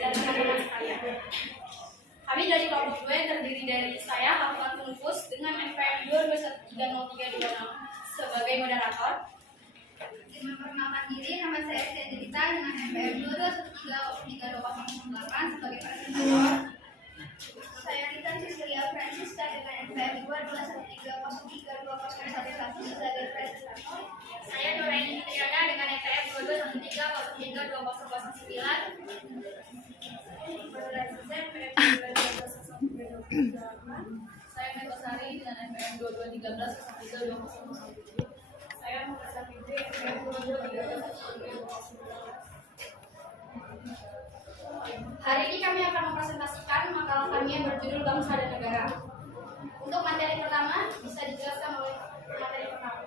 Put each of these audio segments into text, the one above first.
dan teman-teman sekalian. Kami dari kelompok 2 yang terdiri dari saya, Alfan Tunfus, dengan NPM 2213036 sebagai moderator. Memperkenalkan diri, nama saya Estedelita dengan NPM 2213038 sebagai presentator. Saya Rita Cecilia Francisca dengan NPM 221303201 sebagai presentator. Saya Doreni Fitriana dengan NPM 221303209. Saya Megosari dengan NPM 2213 Saya Muhammad Fitri NPM 2213. Hari ini kami akan mempresentasikan makalah kami yang berjudul Bangsa dan Negara. Untuk materi pertama bisa dijelaskan oleh materi pertama.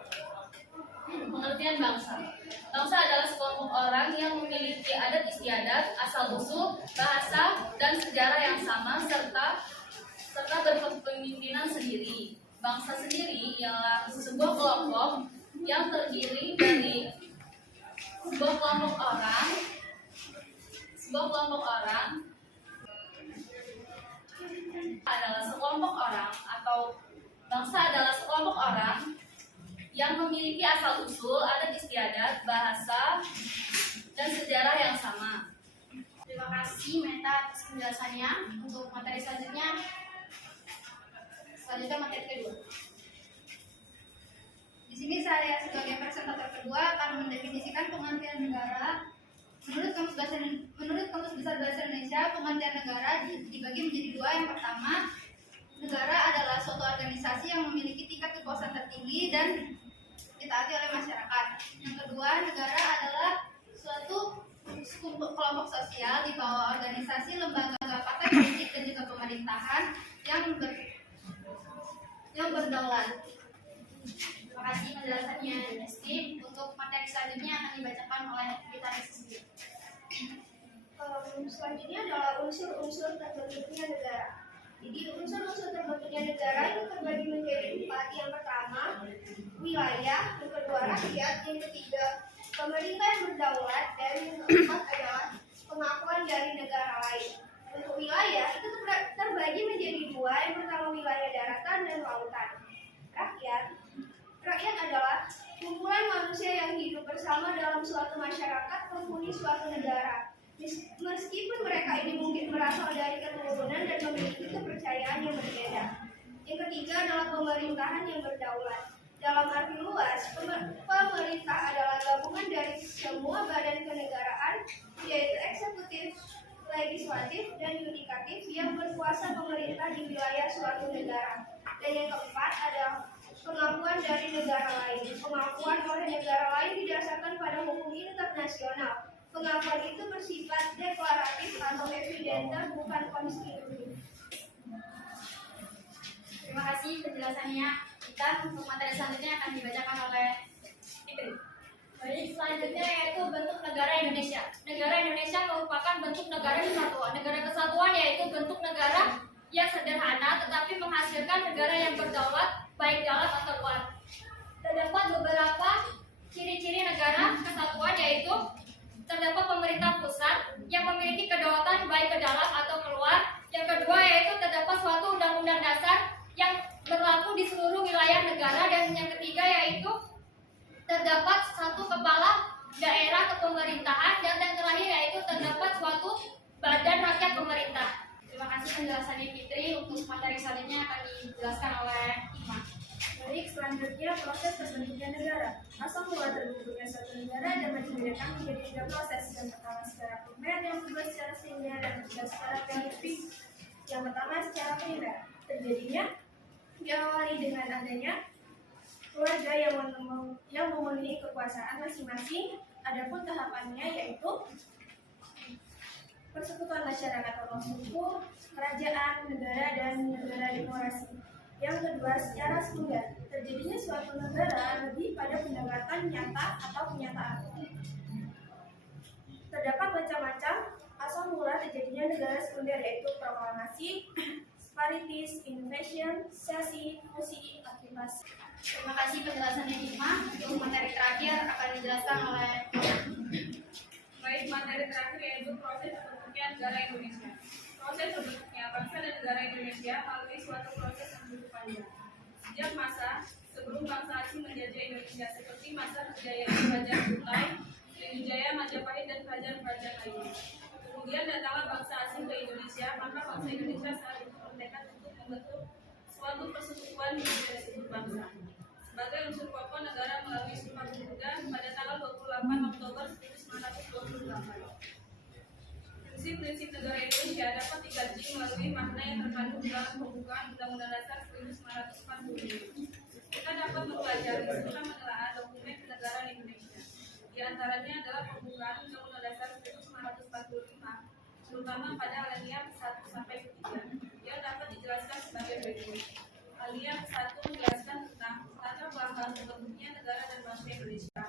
Pengertian bangsa. Bangsa adalah sekelompok orang yang memiliki adat istiadat, asal-usul, bahasa, dan sejarah yang sama serta berkepemimpinan sendiri. Bangsa sendiri ialah sebuah kelompok yang terdiri dari sebuah kelompok orang adalah sekelompok orang atau bangsa adalah sekelompok orang yang memiliki asal-usul, adat istiadat, bahasa, dan sejarah yang sama. Terima kasih Meta atas penjelasannya. Untuk materi selanjutnya materi kedua. Di sini saya sebagai presentator kedua akan mendefinisikan pengertian negara. Menurut Kamus Besar Bahasa Indonesia, pengertian negara dibagi menjadi dua. Yang pertama, negara adalah suatu organisasi yang memiliki tingkat kepuasan tertinggi dan ditaati oleh masyarakat. Yang kedua, negara adalah suatu kelompok sosial di bawah organisasi, lembaga, partai politik, dan juga pemerintahan yang berdaulat. Terima kasih penjelasannya Esti. Untuk materi selanjutnya akan dibacakan oleh kita sendiri. Selanjutnya adalah unsur-unsur terbentuknya negara. Jadi unsur-unsur terbentuknya negara itu terbagi menjadi 4. Yang pertama, wilayah. Yang kedua, rakyat. Yang ketiga, pemerintah yang berdaulat. Dan yang keempat adalah pengakuan dari negara lain. Untuk wilayah itu terbagi menjadi 2. Yang pertama, wilayah daratan dan lautan. Rakyat adalah kumpulan manusia yang hidup bersama dalam suatu masyarakat penghuni suatu negara. Meskipun mereka ini mungkin berasal dari keturunan dan memiliki kepercayaan yang berbeda. Yang ketiga adalah pemerintahan yang berdaulat. Dalam arti luas, pemerintah adalah gabungan dari semua badan kenegaraan, yaitu eksekutif, legislatif, dan yudikatif yang berkuasa memerintah di wilayah suatu negara. Dan yang keempat adalah pengakuan dari negara lain. Pengakuan oleh negara lain didasarkan pada hukum internasional. Pengakuan itu bersifat deklaratif atau evidenter, bukan konstitutif. Terima kasih penjelasannya. Kita untuk materi selanjutnya akan dibacakan oleh Fitri. Baik, selanjutnya yaitu bentuk negara Indonesia. Negara Indonesia merupakan bentuk negara kesatuan. Negara kesatuan yaitu bentuk negara yang sederhana tetapi menghasilkan negara yang berdaulat baik dalam atau luar. Terdapat beberapa ciri-ciri negara kesatuan yaitu terdapat pemerintah pusat yang memiliki kedaulatan baik ke dalam atau keluar. Yang kedua yaitu terdapat suatu undang-undang dasar yang berlaku di seluruh wilayah negara. Dan yang ketiga yaitu terdapat satu kepala daerah kepemerintahan. Dan yang terakhir yaitu terdapat suatu badan rakyat pemerintah. Terima kasih penjelasannya Fitri. Untuk materi selanjutnya akan dijelaskan oleh Ima. Baik, selanjutnya proses terbentuknya negara. Asal mula terbentuknya suatu negara dapat dibedakan menjadi 3 proses. Yang pertama secara primer, yang kedua secara sekunder, dan ketiga secara teoritis. Yang pertama secara primer, terjadinya diawali dengan adanya keluarga yang memenuhi kekuasaan masing-masing. Adapun tahapannya yaitu persekutuan masyarakat atau suku, kerajaan, negara, dan negara demokrasi. Yang kedua, secara sekunder, terjadinya suatu negara lebih pada pendekatan nyata atau kenyataan. Terdapat macam-macam asal mula terjadinya negara sekunder yaitu proklamasi, sparitis, invasion, sesi, fusi, aktivasi. Terima kasih penjelasannya Ima. Untuk materi terakhir akan dijelaskan oleh Baik, materi terakhir yaitu proses terbentuknya negara Indonesia. Proses terbentuknya bangsa dan negara Indonesia melalui suatu proses yang cukup panjang. Sejak masa sebelum bangsa asing menjajah Indonesia, seperti masa kejayaan Kerajaan Kutai, Sriwijaya, Majapahit, dan kerajaan-kerajaan lainnya. Kemudian datanglah bangsa asing ke Indonesia, maka bangsa Indonesia saat itu bertekad untuk membentuk suatu persekutuan yang disebut bangsa. Sebagai unsur pokok negara melalui Sumpah Pemuda pada tanggal 28 Oktober 1928. Prinsip-prinsip negara Indonesia dapat dikaji melalui makna yang terkandung dalam pembukaan Undang-Undang Dasar 1945. Kita dapat mempelajari serta menelaah dokumen kenegaraan Indonesia. Di antaranya adalah pembukaan Undang-Undang Dasar 1945, terutama pada alinea 1 sampai 3, yang dapat dijelaskan sebagai berikut. Alinea 1 menjelaskan tentang tata belakang terbentuknya negara dan bangsa Indonesia.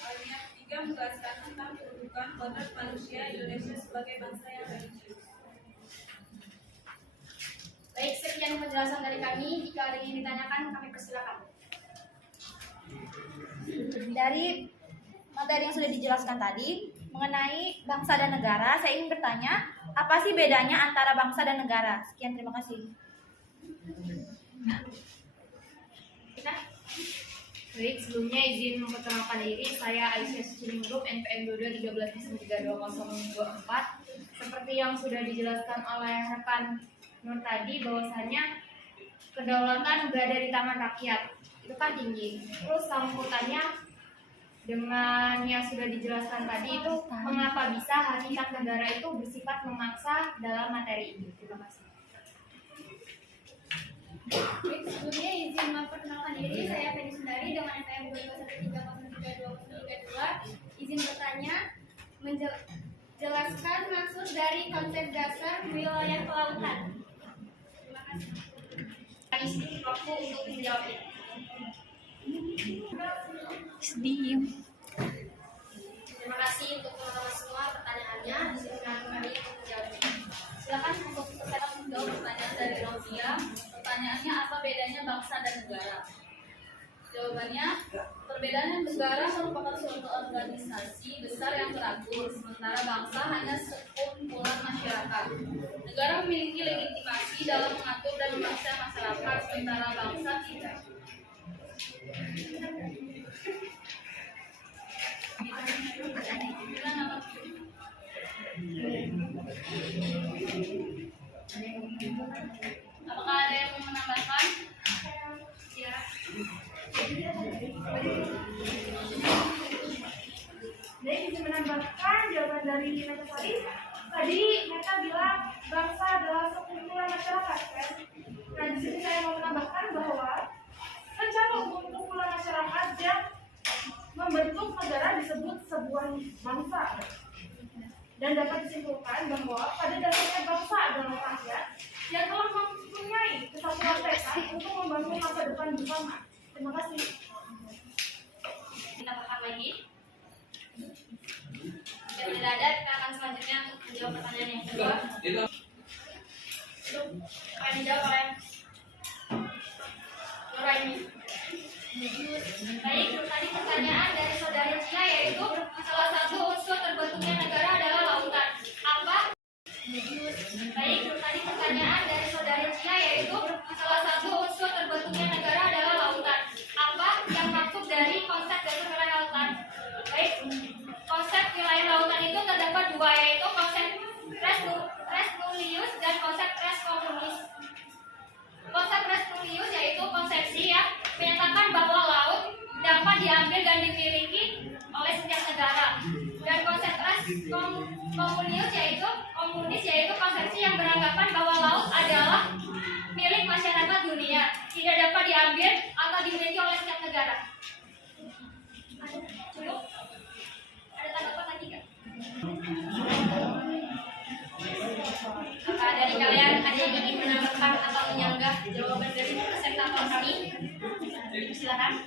Alinea 3 menjelaskan tentang kedudukan kodrat manusia Indonesia sebagai bangsa yang religius. Baik, sekian penjelasan dari kami. Jika ada yang ingin ditanyakan, kami persilakan. Dari materi yang sudah dijelaskan tadi mengenai bangsa dan negara, saya ingin bertanya, apa sih bedanya antara bangsa dan negara? Sekian, terima kasih. Baik, sebelumnya izin memperkenalkan diri. Saya Aisyah Suciningrum, NPM 22 13 32024. Seperti yang sudah dijelaskan oleh rekan Nur tadi, bahwasanya kedaulatan berada di tangan rakyat. Itu kan tinggi. Terus sambutannya dengan yang sudah dijelaskan tadi itu, mengapa bisa hakikat negara itu bersifat memaksa dalam materi ini. Terima kasih. Baik, sebelumnya izin memperkenalkan diri. Saya Feni Sundari dengan NPM 21 Izin bertanya, menjelaskan maksud dari konsep dasar wilayah kelautan. Terima kasih. Isi waktu untuk menjawab ini. Sedih. Terima kasih untuk teman-teman semua pertanyaannya. Izinkan kami untuk menjawabnya. Silakan untuk peserta menjawab pertanyaan dari Novia. Pertanyaannya, apa bedanya bangsa dan negara? Jawabannya, perbedaan negara merupakan suatu organisasi besar yang teratur, sementara bangsa hanya sekumpulan masyarakat. Negara memiliki legitimasi dalam mengatur dan memaksa masyarakat, sementara bangsa tidak. Apakah ada yang mau menambahkan? Ya. Jadi bisa menambahkan jawaban dari Meta tadi Meta bilang bangsa adalah sekumpulan masyarakat, kan? Nah, di sini saya mau menambahkan bahwa secara umum kumpulan masyarakat yang membentuk negara disebut sebuah bangsa. Dan dapat disimpulkan bahwa pada dasarnya bangsa adalah rakyat yang telah mempunyai kesatuan tekad untuk membangun masa depan bersama. Terima kasih. Kita bahas lagi. Jika tidak ada, kita akan selanjutnya untuk menjawab pertanyaan yang kedua. Akan dijawab oleh Nuraini. Baik, tadi pertanyaan dari saudari Cia, yaitu salah satu unsur terbentuknya negara adalah lautan. Apa? Baik, tadi pertanyaan dari saudari Cia, yaitu salah satu unsur terbentuknya negara adalah lautan. Apa yang maksud dari konsep dasar wilayah lautan? Baik, konsep wilayah lautan itu terdapat dua, yaitu konsep res nullius dan konsep res communis. Konsep res nullius yaitu konsepsi yang menyatakan bahwa laut dapat diambil dan dimiliki oleh setiap negara. Dan konsep res komunis yaitu konsepsi yang beranggapan bahwa laut adalah milik masyarakat dunia, tidak dapat diambil atau dimiliki oleh setiap negara. Cukup? Ada tanggapan lagi nggak? Apakah dari kalian ada yang ingin menambahkan atau menyanggah jawaban dari presentator kami? Silakan.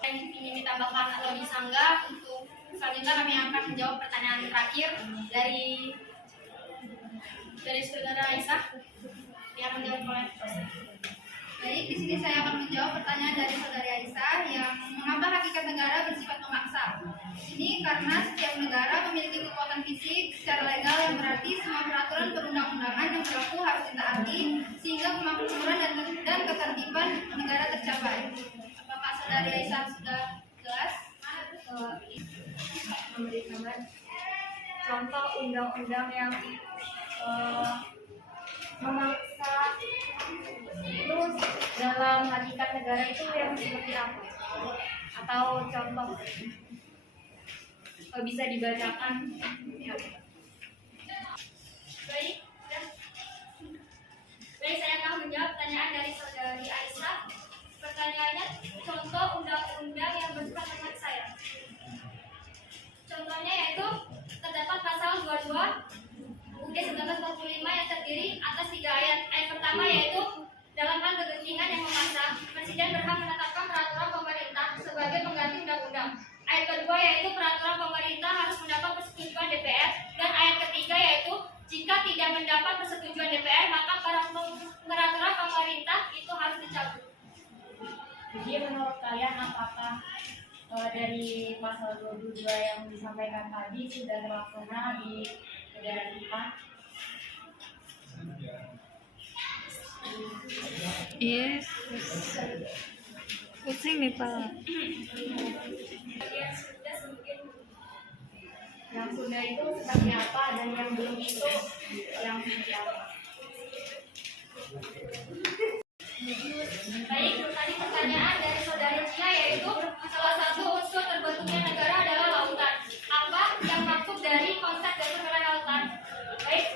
Yang ingin ditambahkan atau disanggah, untuk selanjutnya kami akan menjawab pertanyaan terakhir dari saudara Aisyah yang menjawab oleh Baik, di sini saya akan menjawab pertanyaan dari saudari Aisyah yang mengapa hakikat negara bersifat memaksa. Ini karena setiap negara memiliki kekuatan fisik secara legal yang berarti semua peraturan perundang-undangan yang berlaku harus ditaati sehingga kemakmuran dan ketertiban negara tercapai. Apakah saudari Aisyah sudah jelas? Memberikan contoh undang-undang yang memaksa itu dalam hakikat negara itu yang seperti apa? Atau contoh bisa dibacakan? Baik, baik, saya akan menjawab pertanyaan dari saudari Aisyah. Pertanyaannya, contoh undang-undang yang bersifat memaksa ya. Contohnya yaitu terdapat pasal 22 UUD 1945 yang terdiri atas 3 ayat. Ayat pertama yaitu dalam hal kegentingan yang memaksa, Presiden berhak menetapkan peraturan pemerintah sebagai pengganti undang-undang. Ayat kedua yaitu peraturan pemerintah harus mendapat persetujuan DPR, dan ayat ketiga yaitu jika tidak mendapat persetujuan DPR maka peraturan pemerintah itu harus dicabut. Jadi menurut kalian apakah dari pasal 22 yang disampaikan tadi sudah terlaksana di negara kita? Yes. Pusing nih Pak. Yang sudah mungkin Yang sudah itu seperti apa dan yang belum itu yang seperti apa? baik, tadi pertanyaan dari saudari Cia yaitu salah satu unsur terbentuknya negara adalah lautan. Apa yang maksud dari konsep dasar wilayah lautan? Baik,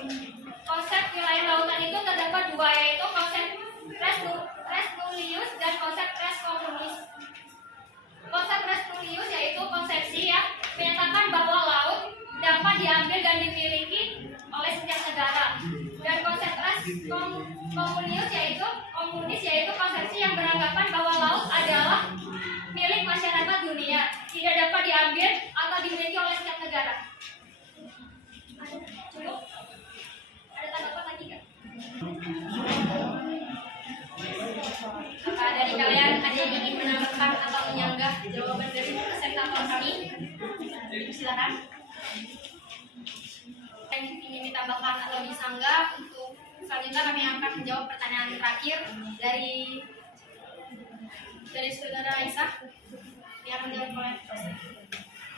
konsep wilayah lautan itu terdapat 2 yaitu konsep res nullius dan konsep res communis. Konsep res nullius yaitu konsepsi yang menyatakan bahwa laut dapat diambil dan dimiliki oleh setiap negara. Dan konsep res komunis yaitu konsepsi yang beranggapan bahwa laut adalah milik masyarakat dunia, tidak dapat diambil atau dimiliki oleh setiap negara. Cukup? Ada tanggapan lagi nggak? Apakah dari kalian ada yang ingin menambahkan atau menyanggah jawaban dari presentator kami? Silakan. Yang ingin ditambahkan atau disanggah untuk selanjutnya kami akan menjawab pertanyaan terakhir dari saudara Aisyah yang menjawab oleh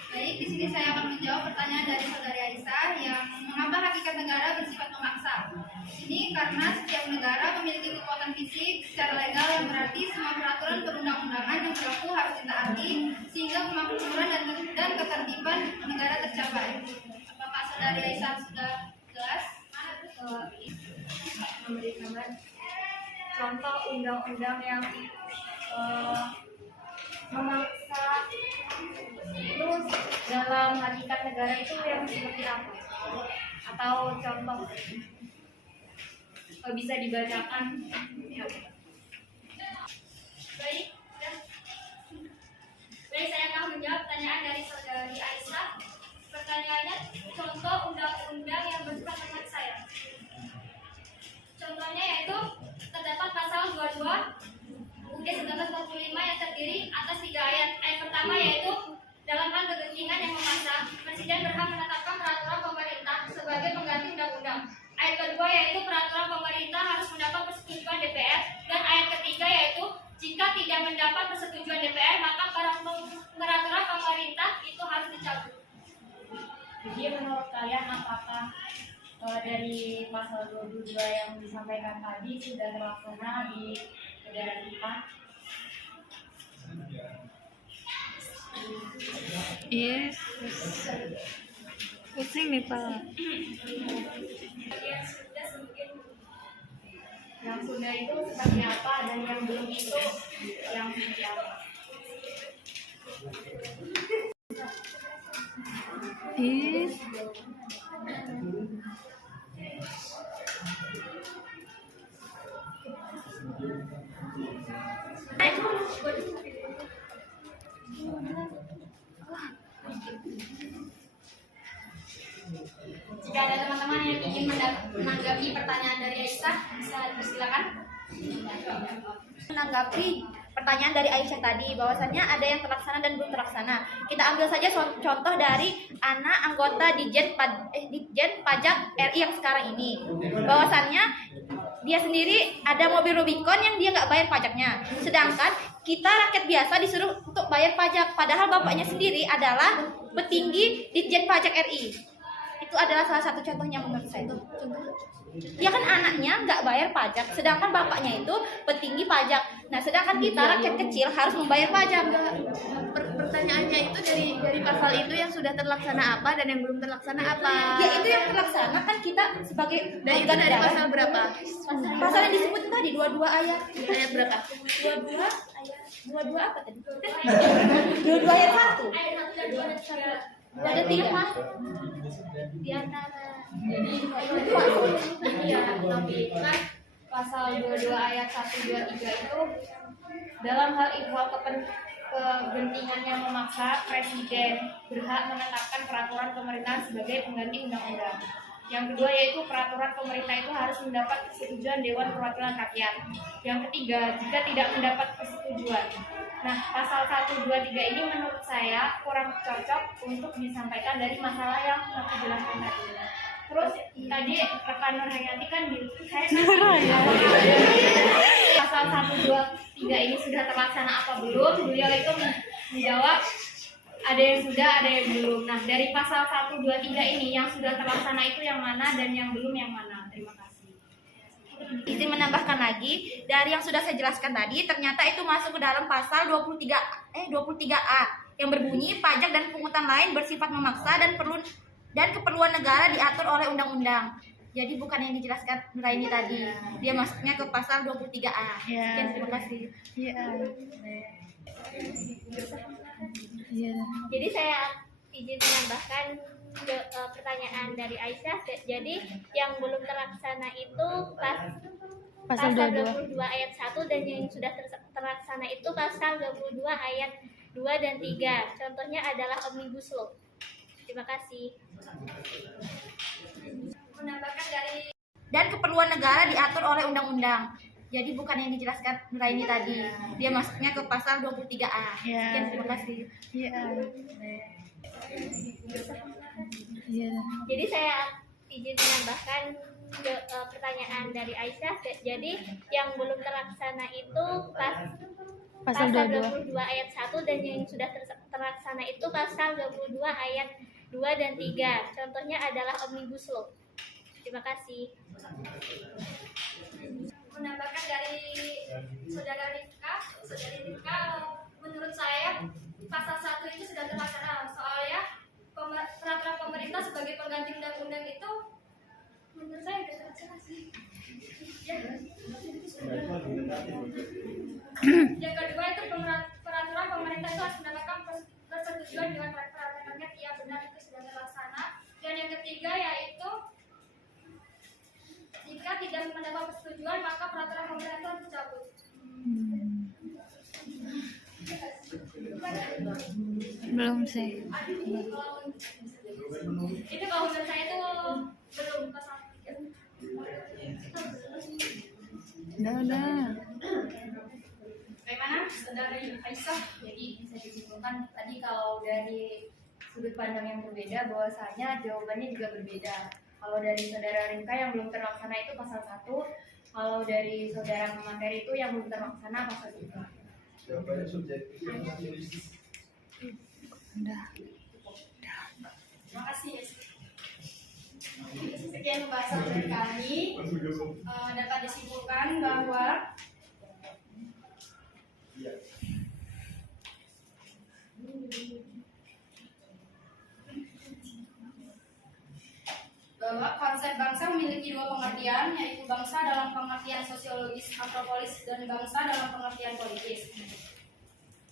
Baik, di sini saya akan menjawab pertanyaan dari saudari Aisyah yang mengapa hakikat negara bersifat memaksa. Ini karena setiap negara memiliki kekuatan fisik secara legal yang berarti semua peraturan perundang-undangan yang berlaku harus ditaati sehingga kemakmuran dan ketertiban negara tercapai. Apakah saudari Aisyah sudah jelas? Memberikan contoh undang-undang yang memaksa itu dalam hakikat negara itu yang seperti apa? Atau contoh bisa dibacakan? baik, baik, saya akan menjawab pertanyaan dari saudari Aisyah. Pertanyaannya, contoh undang-undang yang bersifat memaksa ya. Contohnya yaitu terdapat pasal 22 UUD 1945 yang terdiri atas 3 ayat. Ayat pertama yaitu dalam hal kegentingan yang memaksa, Presiden berhak menetapkan peraturan pemerintah sebagai pengganti undang-undang. Ayat kedua yaitu peraturan pemerintah harus mendapat persetujuan DPR, dan ayat ketiga yaitu jika tidak mendapat persetujuan DPR maka peraturan pemerintah itu harus dicabut. Jadi menurut kalian apakah dari pasal 22 yang disampaikan tadi sudah terlaksana di negara kita? Yes. Pusing nih Pak. Yang sudah itu seperti apa dan yang belum itu yang seperti apa? Yes. Jika ada teman-teman yang ingin menanggapi pertanyaan dari Aisyah, bisa dipersilakan. Menanggapi pertanyaan dari Aisyah tadi, bahwasannya ada yang terlaksana dan belum terlaksana. Kita ambil saja contoh dari anak anggota Ditjen Pajak RI yang sekarang ini. Bahwasannya dia sendiri ada mobil Rubicon yang dia nggak bayar pajaknya. Sedangkan kita rakyat biasa disuruh untuk bayar pajak. Padahal bapaknya sendiri adalah petinggi Ditjen Pajak RI. Itu adalah salah satu contohnya menurut saya. Dia kan anaknya nggak bayar pajak, sedangkan bapaknya itu petinggi pajak. Nah, sedangkan kita rakyat kecil harus membayar pajak. Pertanyaannya itu dari pasal itu yang sudah terlaksana apa dan yang belum terlaksana apa? Ya itu yang terlaksana kan kita sebagai Dan itu warga dari negara. pasal berapa? Pasal yang disebut tadi 22 ayat. Ayat berapa? 22 ayat 22 apa tadi? 22 ayat 1. Ayat 1 dan 2 dan 3. Ada 3 Di antara ya, tapi kan pasal 22 ayat 1, 2, 3 itu dalam hal ihwal kepentingan yang memaksa, Presiden berhak menetapkan peraturan pemerintah sebagai pengganti undang-undang. Yang kedua yaitu peraturan pemerintah itu harus mendapat persetujuan Dewan Perwakilan Rakyat. Yang ketiga, jika tidak mendapat persetujuan. Nah, pasal 1, 2, 3 ini menurut saya kurang cocok untuk disampaikan dari masalah yang aku jelaskan tadi. Terus tadi rekan Nur Hayati kan saya pasal 1, 2, 3 ini sudah terlaksana apa belum? Beliau itu menjawab ada yang sudah, ada yang belum. Nah, dari pasal 1, 2, 3 ini yang sudah terlaksana itu yang mana dan yang belum yang mana? Terima kasih. Izin menambahkan lagi, dari yang sudah saya jelaskan tadi, ternyata itu masuk ke dalam pasal 23A yang berbunyi pajak dan pungutan lain bersifat memaksa dan keperluan negara diatur oleh undang-undang. Jadi bukan yang dijelaskan Nuraini tadi. Dia masuknya ke pasal 23A. Sekian, terima kasih. Jadi saya izin menambahkan pertanyaan dari Aisyah. Jadi yang belum terlaksana itu pasal 22 ayat 1 dan yang sudah terlaksana itu pasal 22 ayat 2 dan 3. Contohnya adalah Omnibus Law. Terima kasih. Menambahkan dari Dan keperluan negara diatur oleh undang-undang. Jadi bukan yang dijelaskan Nuraini tadi. Dia masuknya ke pasal 23A. Sekian, terima kasih. Jadi saya izin menambahkan pertanyaan dari Aisyah. Jadi yang belum terlaksana itu pasal 22 ayat 1 dan yang sudah terlaksana itu pasal 22 ayat 2 dan 3. Contohnya adalah Omnibus Law. Terima kasih. menambahkan dari saudari Rifka, menurut saya pasal 1 itu sudah terlaksana. Soalnya peraturan pemerintah sebagai pengganti undang-undang itu menurut saya sudah terlaksana sih. Ya. Yang kedua itu peraturan pemerintah itu harus mendapatkan persetujuan dengan peraturannya. Iya benar, itu sudah terlaksana. Dan yang ketiga yaitu jika tidak mendapat persetujuan maka peraturan pemerintah itu harus dicabut. Belum sih. Itu kalau menurut saya itu belum pasal 3. Udah. Bagaimana saudari Aisyah? Jadi bisa disimpulkan tadi kalau dari sudut pandang yang berbeda bahwasanya jawabannya juga berbeda. Kalau dari saudara Rinka yang belum terlaksana itu pasal 1, kalau dari saudara pemateri itu yang belum terlaksana pasal 3. Jawabannya subjektif. Udah. Terima kasih. Sekian pembahasan dari kami. Dapat disimpulkan bahwa konsep bangsa memiliki dua pengertian, yaitu bangsa dalam pengertian sosiologis antropolis dan bangsa dalam pengertian politis.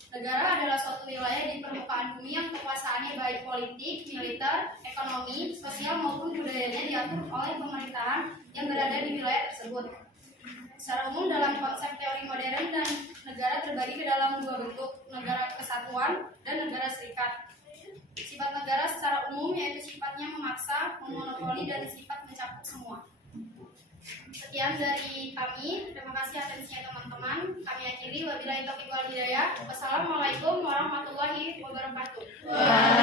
Negara adalah suatu wilayah di permukaan bumi yang kekuasaannya baik politik, militer, ekonomi, sosial maupun budayanya diatur oleh pemerintahan yang berada di wilayah tersebut. Secara umum dalam konsep teori modern dan negara terbagi ke dalam dua bentuk, negara kesatuan dan negara serikat. Sifat negara secara umum yaitu sifatnya memaksa, memonopoli, dan sifat mencakup semua. Sekian dari kami. Terima kasih atas wal hidayah. Wassalamualaikum warahmatullahi wabarakatuh. Waalaikumsalam.